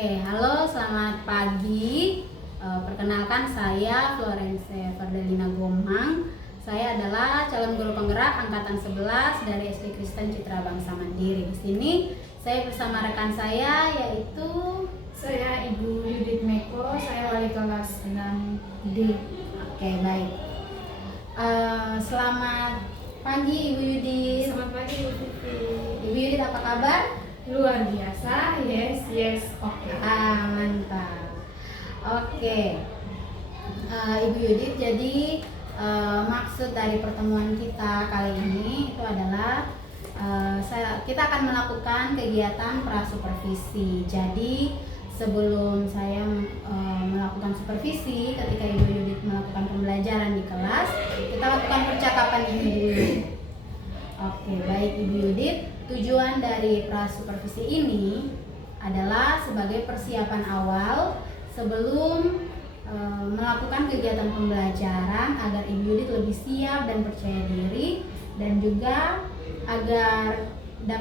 Halo, selamat pagi. Perkenalkan saya Florence Fardelina Gomang. Saya adalah calon guru penggerak angkatan 11 dari SD Kristen Citra Bangsa Mandiri. Di sini saya bersama rekan saya yaitu Saya Ibu Yudit Meko, saya wali kelas 6D. Oke, baik. Selamat pagi Ibu Yudit. Selamat pagi Bu Vivi. Ibu Yudit apa kabar? Luar biasa, yes, oke. Mantap. Oke. Ibu Yudit, jadi maksud dari pertemuan kita kali ini itu adalah kita akan melakukan kegiatan prasupervisi. Jadi sebelum saya melakukan supervisi, ketika Ibu Yudit melakukan pembelajaran di kelas, kita lakukan percakapan ini dulu. Oke, baik Ibu Yudit. Tujuan dari prasupervisi ini adalah sebagai persiapan awal sebelum melakukan kegiatan pembelajaran agar Ibu Yudit lebih siap dan percaya diri, dan juga agar Ibu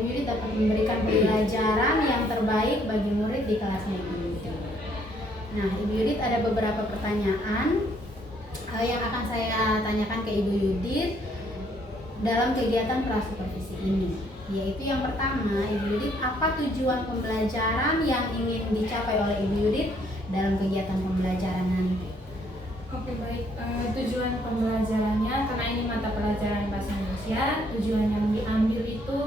Yudit dapat memberikan pembelajaran yang terbaik bagi murid di kelasnya Ibu Yudit. Nah, Ibu Yudit, ada beberapa pertanyaan yang akan saya tanyakan ke Ibu Yudit dalam kegiatan prasupervisi ini, yaitu yang pertama, Ibu Yudit, apa tujuan pembelajaran yang ingin dicapai oleh Ibu Yudit dalam kegiatan pembelajaran nanti? Oke, baik. Tujuan pembelajarannya, karena ini mata pelajaran bahasa Indonesia, tujuan yang diambil itu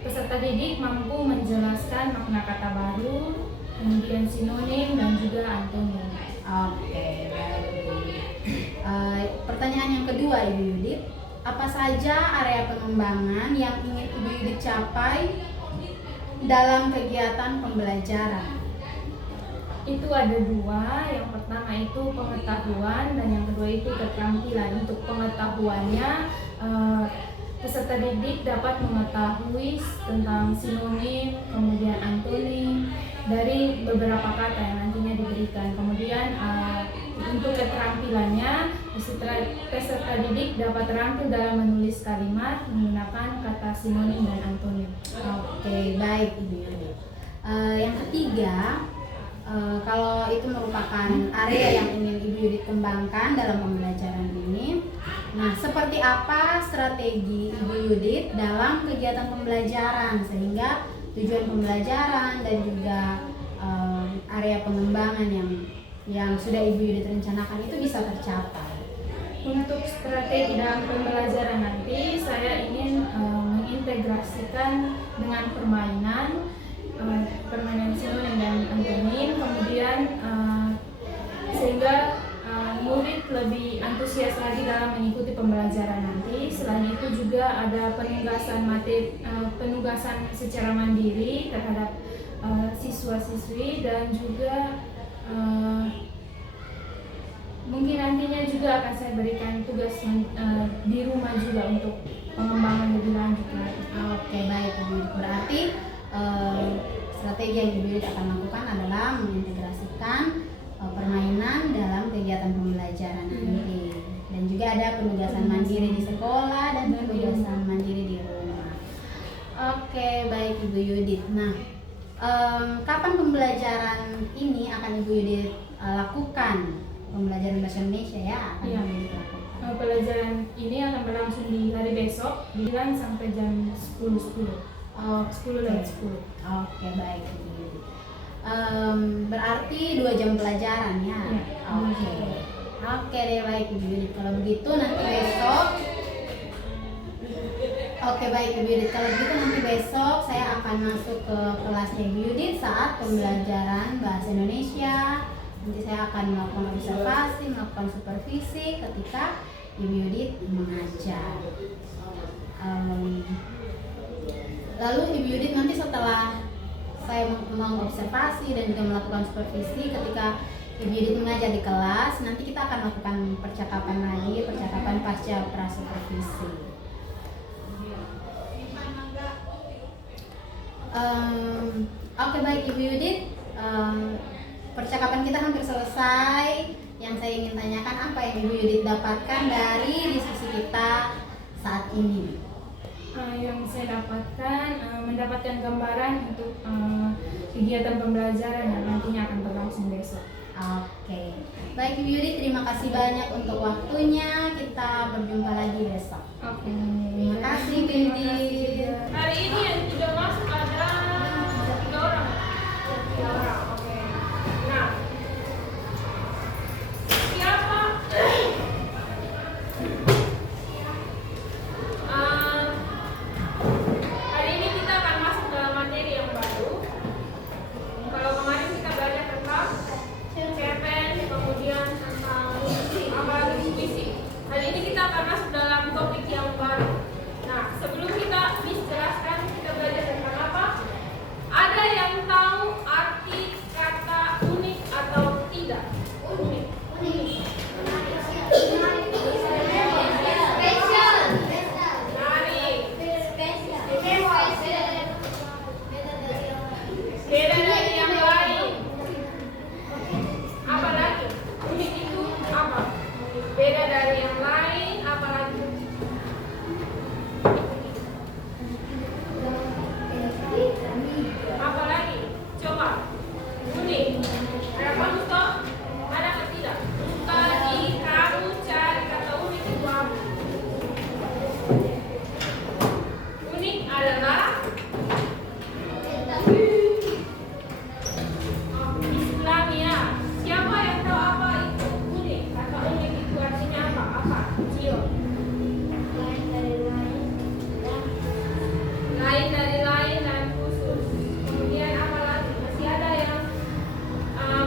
peserta didik mampu menjelaskan makna kata baru, kemudian sinonim dan juga antonim. Oke, baik Ibu Yudit. Pertanyaan yang kedua Ibu Yudit, apa saja area pengembangan yang ingin Ibu Yudit capai dalam kegiatan pembelajaran? Itu ada dua, yang pertama itu pengetahuan dan yang kedua itu keterampilan. Untuk pengetahuannya, peserta didik dapat mengetahui tentang sinonim, kemudian antonim dari beberapa kata yang nantinya diberikan. Kemudian untuk keterampilannya, peserta didik dapat terampil dalam menulis kalimat menggunakan kata sinonim dan antonim. Oke, baik Ibu Yudit. Yang ketiga, kalau itu merupakan area yang ingin Ibu Yudit kembangkan dalam pembelajaran ini, nah seperti apa strategi Ibu Yudit dalam kegiatan pembelajaran sehingga tujuan pembelajaran dan juga area pengembangan yang sudah Ibu Yudit rencanakan itu bisa tercapai? Untuk strategi dalam pembelajaran nanti, saya ingin mengintegrasikan dengan permainan sinonim dan antonim, kemudian sehingga murid lebih antusias lagi dalam mengikuti pembelajaran nanti. Selain itu juga ada penugasan secara mandiri terhadap siswa-siswi, dan juga mungkin nantinya juga akan saya berikan tugas di rumah juga untuk pengembangan lebih lanjut lagi. Oke, baik Ibu Yudit. Berarti strategi yang Ibu Yudit akan lakukan adalah mengintegrasikan permainan dalam kegiatan pembelajaran nanti, dan juga ada penugasan mandiri di sekolah dan penugasan mandiri di rumah. Oke, baik Ibu Yudit. Nah, kapan pembelajaran ini akan Ibu Yudit lakukan? Pembelajaran bahasa Indonesia ya akan Ibu Yudit lakukan. Pelajaran ini akan berlangsung di hari besok, bilang sampai jam 10.10. 10:10. Oke, baik Ibu Yudit. Berarti 2 jam pelajaran ya? Ya. Oke deh, baik Ibu Yudit. Kalau begitu nanti besok. Oke, baik Ibu Yudit. Kalau begitu nanti besok saya akan masuk ke kelasnya Ibu Yudit saat pembelajaran bahasa Indonesia. Nanti saya akan melakukan observasi, melakukan supervisi ketika Ibu Yudit mengajar. Lalu Ibu Yudit nanti setelah saya mengobservasi dan juga melakukan supervisi, ketika Ibu Yudit mengajar di kelas, nanti kita akan melakukan percakapan pasca prasupervisi. Oke, baik Ibu Yudit. Percakapan kita hampir selesai. Yang saya ingin tanyakan, apa yang Ibu Yudit dapatkan dari diskusi kita saat ini? Yang saya dapatkan mendapatkan gambaran untuk kegiatan pembelajaran yang nantinya akan berlangsung besok. Oke, baik Ibu Yudi, terima kasih banyak untuk waktunya. Kita berjumpa lagi besok. Oke. Terima kasih Ibu Terima Yudi. kasih juga. Hari ini yang tidak masuk ada 3 orang. 3 orang. Oke. Nah, siapa? Hari ini kita akan masuk dalam materi yang baru. Kalau kemarin kita belajar tentang cerpen, kemudian tentang puisi. Hari ini kita akan masuk dalam topik yang baru. Nah, sebelum kita jelaskan kita belajar tentang apa? Ada yang tahu arti kata unik atau tidak? Unik. Menarik. Beda dari yang lain. Apalagi unik itu apa? Beda dari yang lain, apalagi? Apalagi? Coba. Unik. Ada kamu toh? Ada atau tidak? Tadi kamu cari kata unik itu apa? Unik adalah Islamia. Siapa yang tahu apa itu unik? Kata unik itu artinya apa? Apa? Cio. Lain dari lain dan khusus. Kemudian apa lagi? Masih ada yang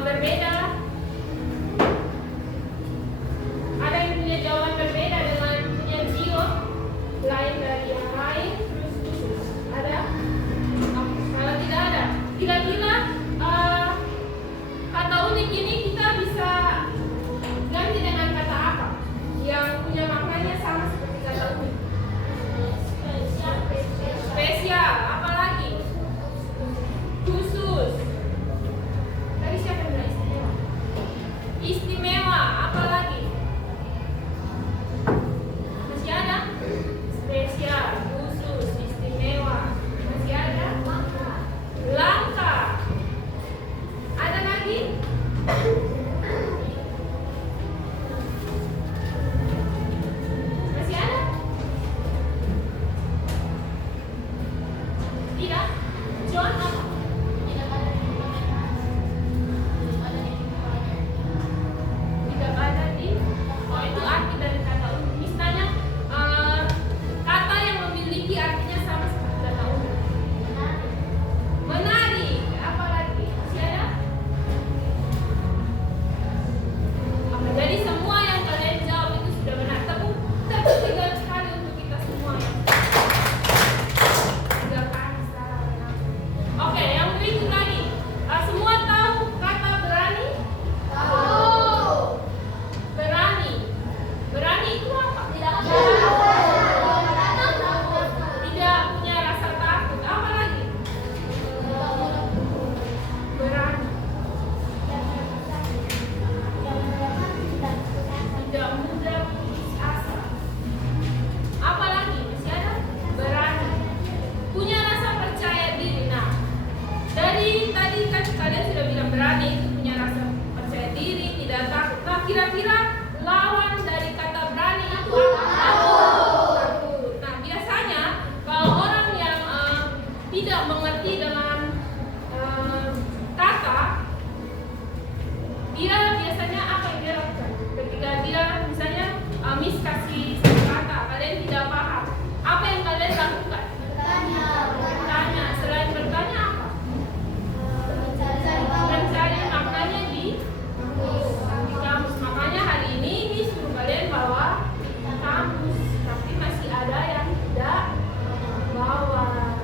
berbeda. Ada yang punya jawaban berbeda dengan punya Cio. Lain dari yang lain terus khusus. Ada? Kalau tidak ada, kira-kira kata unik ini kita bisa ganti dengan kata apa yang punya maknanya sama seperti kata unik? Spesial, apalagi? Khusus. Tadi siapa yang bilang istimewa? Istimewa, apalagi? Masih ada? Spesial, khusus, istimewa. Masih ada? Langka. Ada lagi? Masih ada? Tidak? John apa? Tidak ada di. Oh, itu arti dari kata unik. Misalnya kata yang memiliki artinya sama seperti kata unik. Menarik. Apa lagi? Masih ada? Apa? Jadi semua yang kalian jawab itu sudah benar. Tepuk tiga kali untuk kita semua ya. 3 kali salah benar. Oke, yang berikut lagi. Semua tahu kata berani? Berani. Berani itu apa? Tidak punya rasa takut. Apa lagi? Berani. Tidak mudah putus asa. Apa lagi? Masih ada? Berani. Punya rasa percaya diri. Nah, dari tadi kan kalian sudah bilang berani itu punya rasa percaya diri, tidak takut. Nah, kira-kira lawan dari kata berani itu apa? Takut. Nah, biasanya kalau orang yang tidak mengerti dengan kata, dia biasanya apa yang dia lakukan? Ketika dia misalnya Miss kasih satu kata, kalian tidak paham, apa yang kalian lakukan? Bertanya. Selain bertanya apa? Mencari maknanya di kamus. Makanya hari ini Miss suruh kalian bawa kamus, tapi masih ada yang tidak bawa.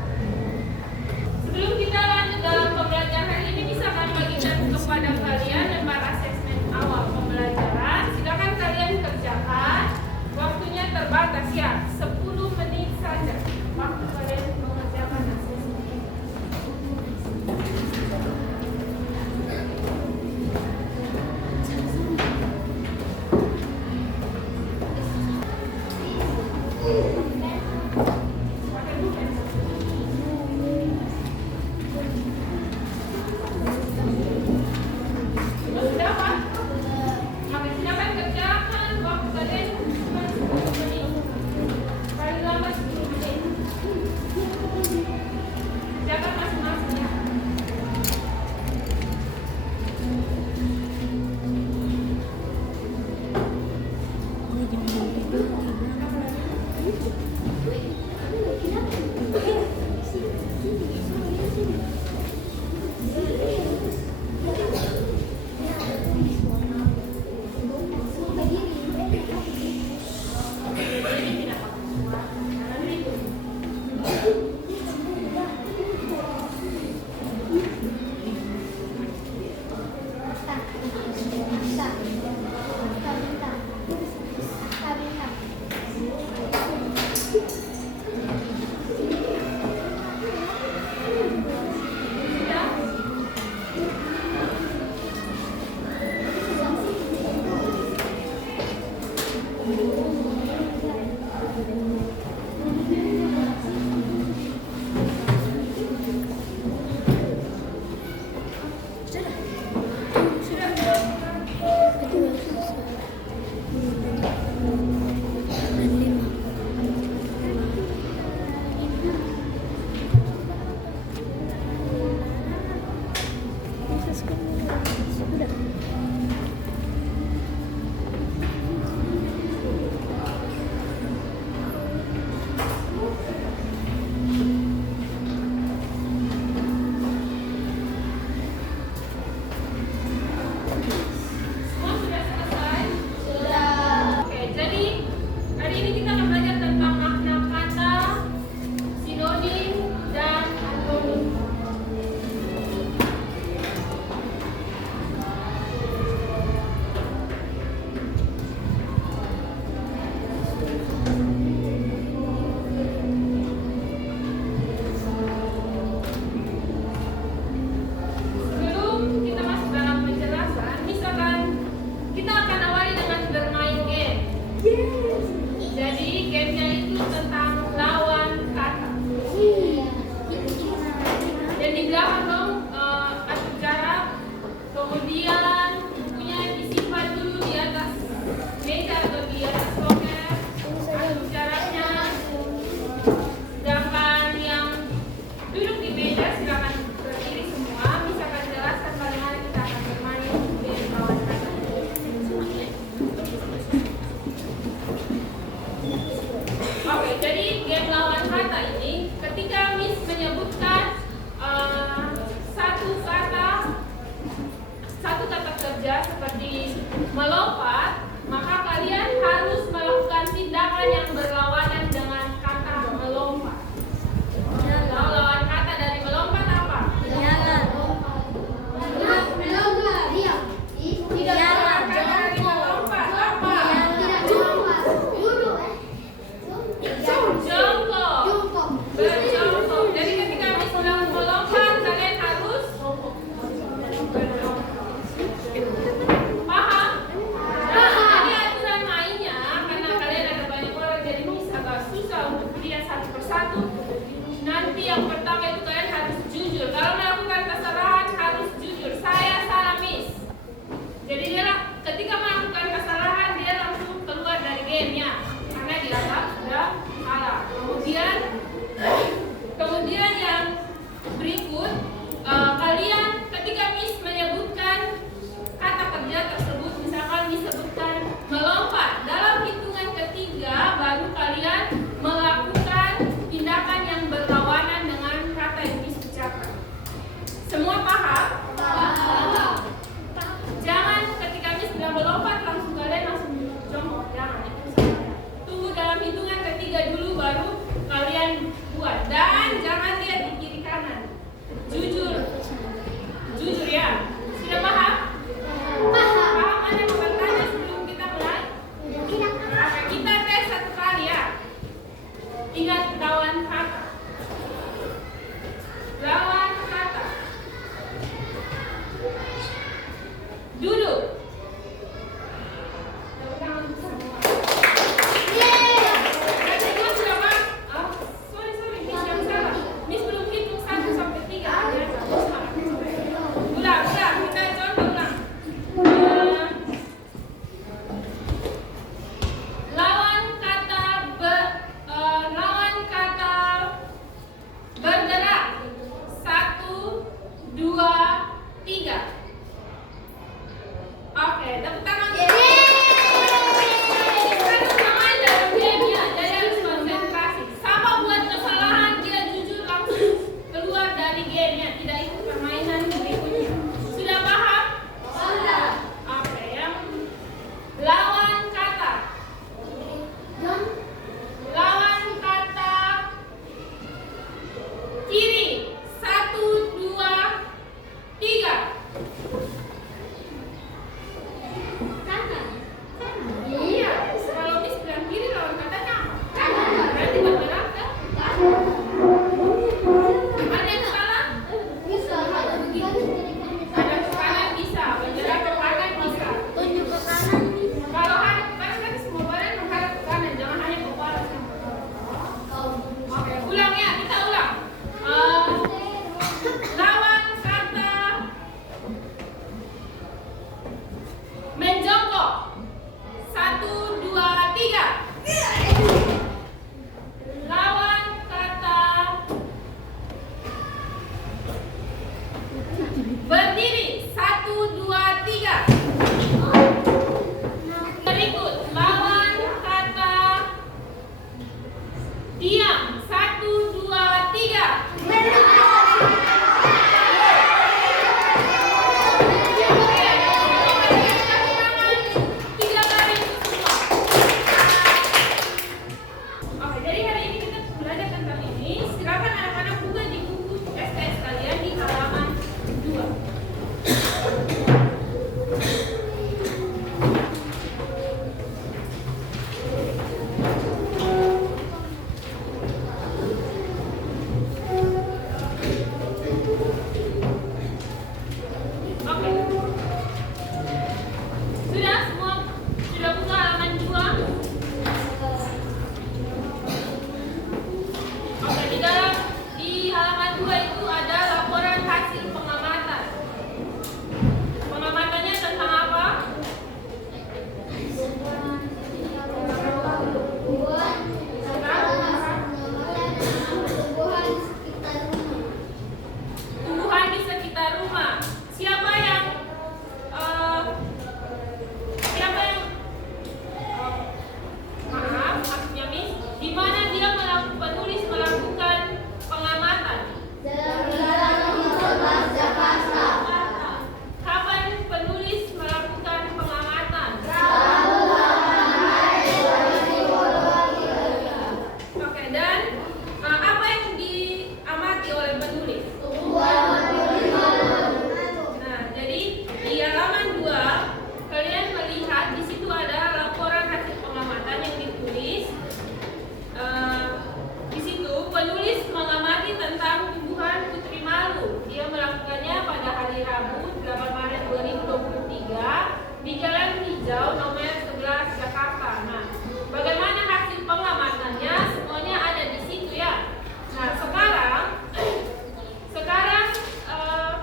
di Jalan Hijau nomor 11 Jakarta. Nah, bagaimana hasil pengamatannya? Semuanya ada di situ ya. Nah, sekarang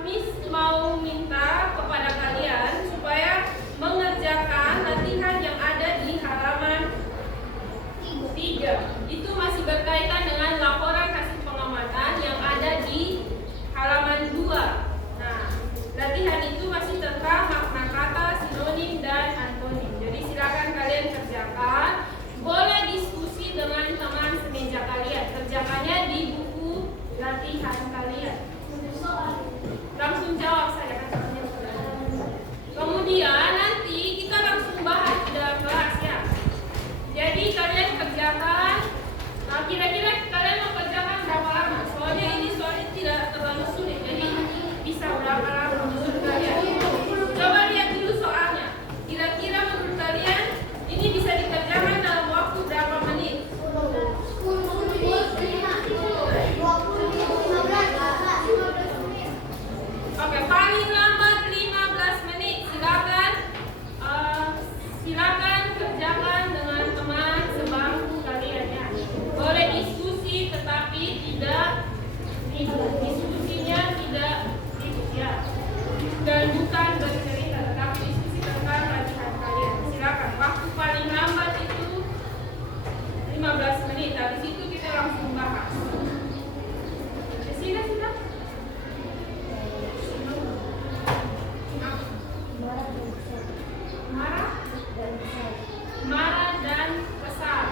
Miss mau minta kepada kalian supaya mengerjakan latihan yang ada di halaman 3. Itu masih berkaitan dengan laporan hasil pengamatan yang ada di halaman 2. Nah, latihan itu masih tentang makna kata, sinonim, dan antonim. Jadi silakan kalian kerjakan. Boleh diskusi dengan teman semeja kalian. Kerjakannya di buku latihan kalian. Langsung jawab saja kan. Kemudian nanti kita langsung bahas di dalam kelas ya. Jadi kalian kerjakan. Nah, kira-kira kalian mau kerjakan berapa lama? Soalnya ini soalnya tidak terlalu sulit. Jadi bisa berapa lama menurut kalian? Coba lihat dulu soalnya. Kira-kira menurut kalian ini bisa dikerjakan dalam waktu berapa menit? Oke, paling lambat 15 menit. Silakan kerjakan dengan teman sebangku kalian ya. Boleh diskusi tetapi tidak ribut. Diskusinya tidak ribut ya. Dan bukan bercerita tetapi diskusi tentang latihan kalian. Silakan. Waktu paling lambat itu 15 menit. Habis itu kita langsung bahas. Sini. Marah dan kesal.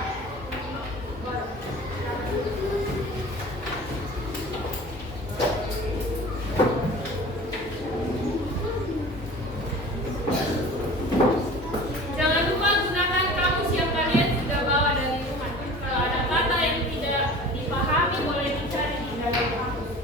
Jangan lupa gunakan kamus yang kalian sudah bawa dari rumah. Kalau ada kata yang tidak dipahami boleh dicari di dalam kamus.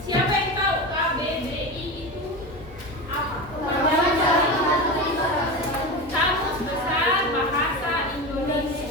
Siapa yang tahu KBBI itu apa? Kamus Besar Bahasa Indonesia.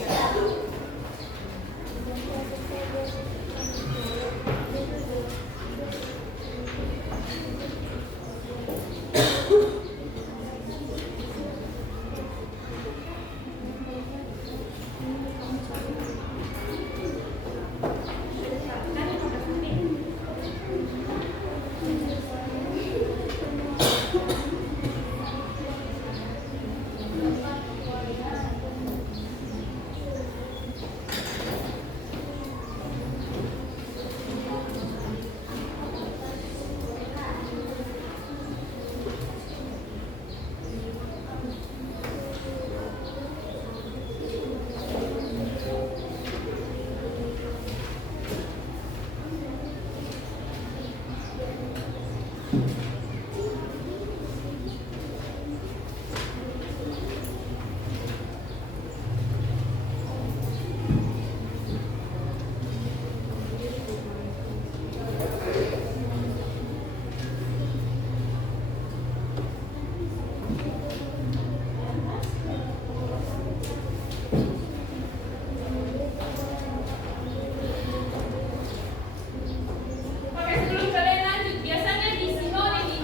Oke, sebelum kalian lanjut, biasanya di sinonim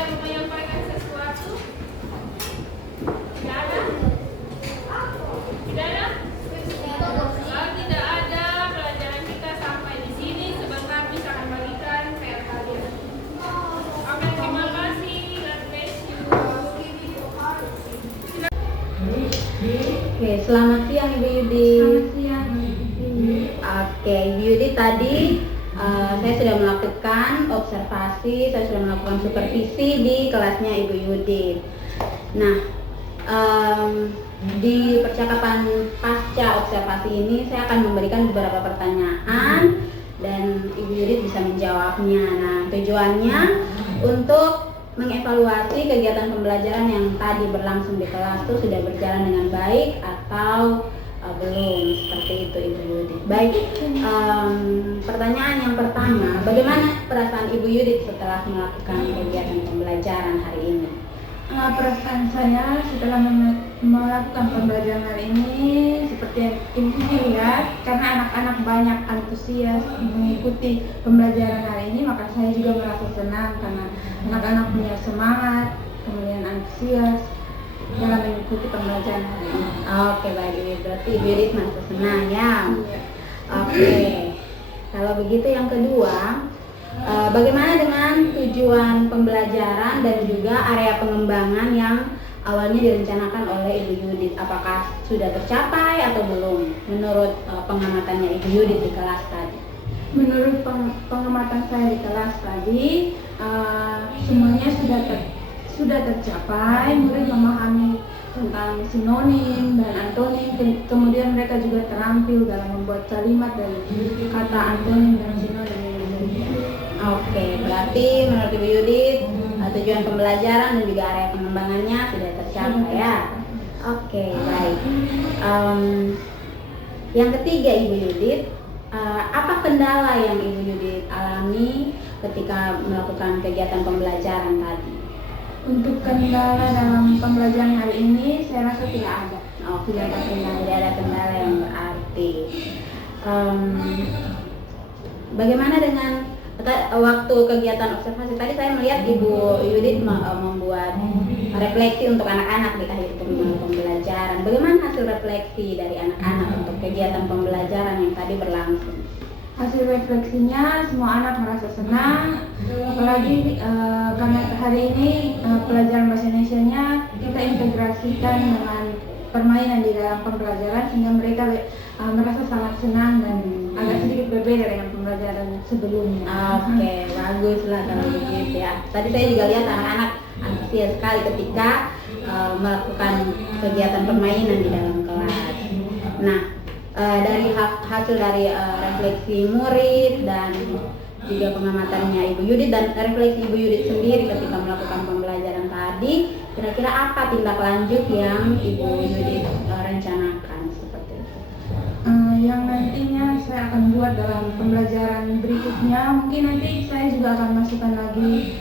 ada yang menyampaikan sesuatu? Tidak ada? Tidak ada? Kalau tidak ada, pelajaran kita sampai di sini. Sebentar bisa akan bagikan PR kalian. Oke, terima kasih. God bless you. Oke, selamat siang Ibu Yudit. Selamat siang. Oke, Ibu Yudit tadi saya sudah melakukan observasi, saya sudah melakukan supervisi di kelasnya Ibu Yudit. Nah, di percakapan pasca observasi ini saya akan memberikan beberapa pertanyaan dan Ibu Yudit bisa menjawabnya. Nah, tujuannya untuk mengevaluasi kegiatan pembelajaran yang tadi berlangsung di kelas itu sudah berjalan dengan baik atau belum, seperti itu Ibu Yudit. Baik, pertanyaan yang pertama, bagaimana perasaan Ibu Yudit setelah melakukan kegiatan pembelajaran hari ini? Perasaan saya setelah melakukan pembelajaran hari ini seperti yang Ibu lihat, karena anak-anak banyak antusias mengikuti pembelajaran hari ini, maka saya juga merasa senang karena anak-anak punya semangat, kemudian antusias dalam mengikuti pembelajaran hari ini. Oke, baik, berarti Ibu Yudit merasa senang ya. Iya. Oke, kalau begitu yang kedua, bagaimana dengan tujuan pembelajaran dan juga area pengembangan yang awalnya direncanakan oleh Ibu Yudit? Apakah sudah tercapai atau belum menurut pengamatannya Ibu Yudit di kelas tadi? Menurut pengamatan saya di kelas tadi, semuanya sudah tercapai. Murid memahami tentang sinonim dan antonim, kemudian mereka juga terampil dalam membuat kalimat dari kata antonim dan sinonim. Oke, berarti menurut Ibu Yudit tujuan pembelajaran dan juga area pengembangannya sudah tercapai ya. Oke, baik. Yang ketiga Ibu Yudit, apa kendala yang Ibu Yudit alami ketika melakukan kegiatan pembelajaran tadi? Untuk kendala dalam pembelajaran hari ini saya rasa tidak ada. Oh, tidak ada kendala yang berarti. Bagaimana dengan waktu kegiatan observasi tadi? Saya melihat Ibu Yudit membuat refleksi untuk anak-anak di akhir pembelajaran. Bagaimana hasil refleksi dari anak-anak untuk kegiatan pembelajaran yang tadi berlangsung? Hasil refleksinya semua anak merasa senang, apalagi karena hari ini pelajaran bahasa Indonesianya kita integrasikan dengan permainan di dalam pembelajaran sehingga mereka merasa sangat senang dan agak sedikit berbeda dengan pembelajaran sebelumnya. Oke, bagus lah kalau begitu ya. Tadi saya juga lihat anak-anak antusias sekali ketika melakukan kegiatan permainan di dalam kelas. Nah, dari hasil dari refleksi murid dan juga pengamatannya Ibu Yudit dan refleksi Ibu Yudit sendiri ketika melakukan pembelajaran tadi, kira-kira apa tindak lanjut yang Ibu Yudit rencanakan seperti itu? Yang nantinya saya akan buat dalam pembelajaran berikutnya, mungkin nanti saya juga akan masukkan lagi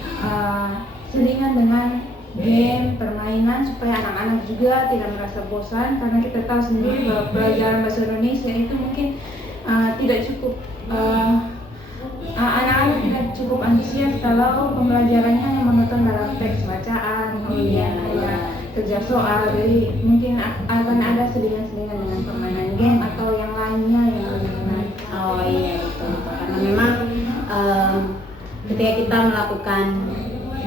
selingan dengan game, permainan supaya anak-anak juga tidak merasa bosan, karena kita tahu sendiri bahwa pelajaran bahasa Indonesia itu mungkin tidak cukup anak-anak tidak cukup antusias kalau pembelajarannya yang monoton dalam teks bacaan, kemudian kerja soal. Jadi mungkin akan ada selingan-selingan dengan permainan game atau yang lainnya yang lebih menarik. Oh iya, betul. Karena memang ketika kita melakukan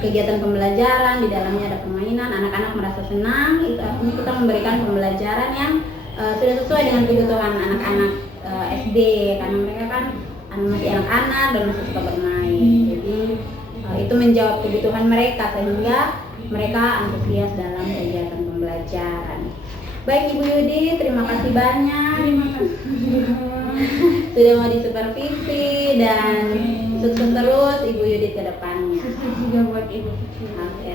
kegiatan pembelajaran di dalamnya ada permainan, anak-anak merasa senang, itu artinya kita memberikan pembelajaran yang sudah sesuai dengan kebutuhan anak-anak SD, karena mereka kan masih anak-anak dan masih suka bermain. Jadi itu menjawab kebutuhan mereka sehingga mereka antusias dalam kegiatan pembelajaran. Baik Ibu Yudit, terima kasih banyak. Terima kasih Sudah mau disupervisi dan sukses terus Ibu Yudit ke depannya. juga buat Ibu. Oke.